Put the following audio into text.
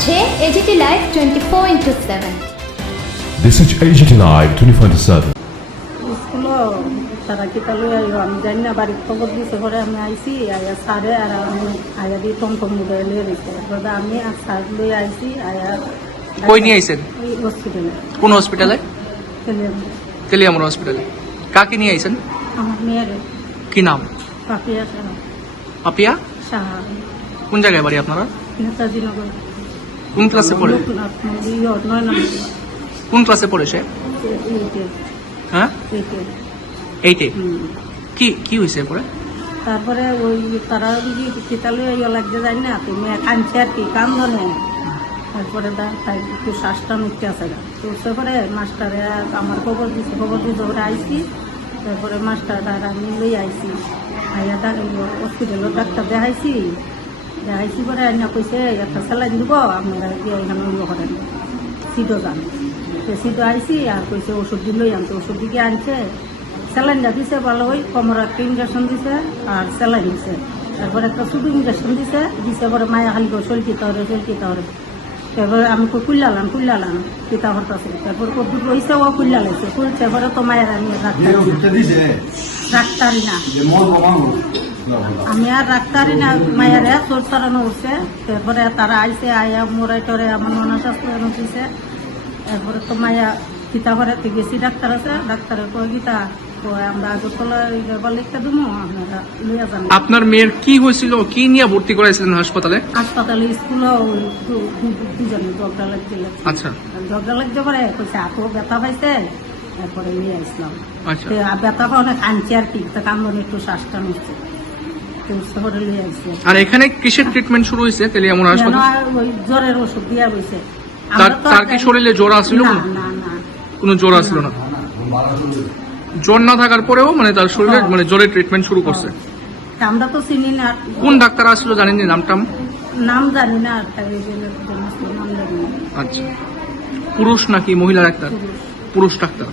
হচ্ছে AGT live 24/7। This is AGT Live 24/7. স্কুলও তারা কিতা লই আইব আমি জানি না, বাড়ির খবর দিছে পরে আমি আইসি আয়া সারে আর আমি আয়া দিয়ে টমটম মোবাইল লিয়ে দিচ্ছে, আমি আর সার লই আইসি আয়া। কই নিয়ে আইছেন? হসপিটালে। কোন হসপিটালে? তেলিয়ামুড়া হসপিটালে। কাকে নিয়ে আইছেন? আমার মেয়ের। কি নাম? পাপিয়া সাহা। পাপিয়া সাহা। কোন জায়গায় বাড়ি আপনারা? নেতাজি নগর। কোন ক্লাসে পড়ে? 9 নম্বর। কোন ক্লাসে পড়ে সে? 8 হ্যাঁ 8-এ। কি কি হয়েছে পরে? তারপরে ওই তারা কিতালে লাগতে জানি না, তুমি কাঁদছে আর কি কান্দনে। তারপরে একটু শ্বাসটা নিতে আছে না, তো তারপরে মাস্টারে আমার খবর দিতে ওরা আইসি। তারপরে মাস্টার আর আমি লই আইসি আইয়া হসপিটালের ডাক্তার দেখাইছি পরে আইনা কইছে একটা স্যালাইন দিব আপনারা গিয়ে এখানে ইয়ে করেন, সিটও যান। তো সিটও আইসি আর কইছে ওষুধ দিন লই আনতে, ওষুধ দিকে আনছে। স্যালাইনটা দিছে ভালো ওই কোমর একটা ইঞ্জেকশন দিছে আর স্যালাইন দিছে। তারপরে একটা ছোটো ইঞ্জেকশন দিছে পরে মায়া খালি চলকিতে হরে। তারপরে আমি কুল্লালাম কিতা হরতাছে। তারপর কদ্দুর রয়েছে ও কুল্লা লাগছে, খুলছে পরে তো মায়ের আমি ডাক্তারি না, আমি আর ডাক্তারি না, মায়েরা চোর চড়ানো উঠছে। তারপরে তারা আইসে আয়া মোরাই টরে আমার মনস্বাস্থ্য দিছে। এরপরে তো মায়া কিতা করে গেছি, ডাক্তার আছে, ডাক্তারের কয় গীতা আমরা লিখতে দেবো আপনারা লইয়া যান। আপনার মেয়ের কি হয়েছিল, কি নিয়ে ভর্তি করাইছিলেন হাসপাতালে? স্কুলেও দুজনে ঝগড়া লাগতে আচ্ছা, ঝগড়া লাগতে পারে কইছে হাতও ব্যথা পাইছে। তারপরে নিয়ে আসলাম। আচ্ছা, ব্যথা পাওয়া কাঁদছে আর কি, কান্দন একটু শ্বাসটা নিচ্ছে। আর এখানে কিসের ট্রিটমেন্ট শুরু হয়েছে তেলিয়ামুড়া হাসপাতালে? ওই জ্বরের ওষুধ দিয়া হয়েছে। তার কি শরীরে জ্বর আসছিল? না, কোনো জ্বর আসছিল না। জ্বর না থাকার পরেও মানে তার শরীরে মানে জ্বরের ট্রিটমেন্ট শুরু করছে। আমরা তো চিনি না। কোন ডাক্তার আসছিল জানেন নি? নাম জানি না। আচ্ছা, পুরুষ নাকি মহিলা ডাক্তার? পুরুষ ডাক্তার।